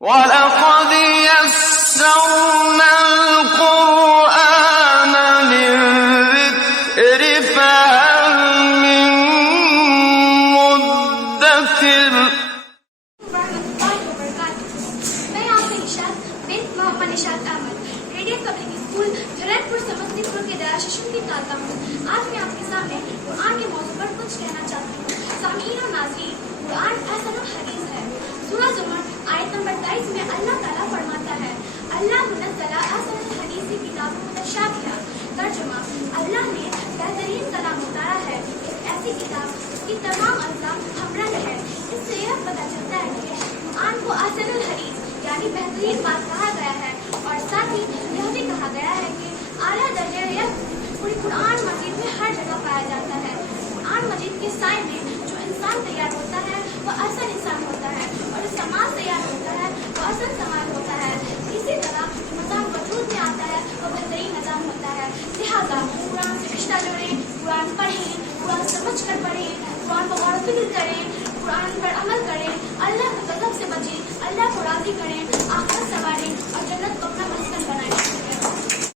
وَلَقَدْ يَسَّرْنَا الْقُرْآنَ لِلذِّكْرِ فَهَلْ مِن مُّدَّكِرٍ. میں آپ سے محمد نشاط احمد ریڈیم پبلک اسکول دھرنپور سمستی پور کے دیا سیشن کی طالبہ ہوں. آج میں آپ کے سامنے قرآن کے موضوع پر کچھ کہنا چاہتی ہوں. سامعین و ناظرین، قرآن احسن الحدیث ہے. سورہ زمر آیت نمبر 23 میں اللہ تعالیٰ فرماتا ہے، اللہ منزل احسن الحدیث کتاب متشابہ. ترجمہ: اللہ نے بہترین کلام اتارا ہے، ایک ایسی کتاب جس کی تمام اجزاء ہمرنگ ہے. اس سے یہ پتہ چلتا ہے کہ قرآن کو احسن الحدیث یعنی بہترین بات کہا گیا ہے، اور ساتھ ہی یہ بھی کہا گیا ہے کہ اعلیٰ درجے پوری قرآن مجید میں ہر جگہ پایا جاتا ہے. قرآن مجید کے سائے میں جو انسان تیار ہوتا ہے وہ اصل انسان ہوتا ہے، اور جو سماج تیار ہوتا ہے وہ اصل سماج ہوتا ہے. اسی طرح نظام وجود میں آتا ہے وہ بہترین نظام ہوتا ہے. لہٰذا قرآن سے رشتہ جوڑیں، قرآن پڑھیں، قرآن سمجھ کر پڑھیں، قرآن پر غور و فکر کریں، قرآن پر عمل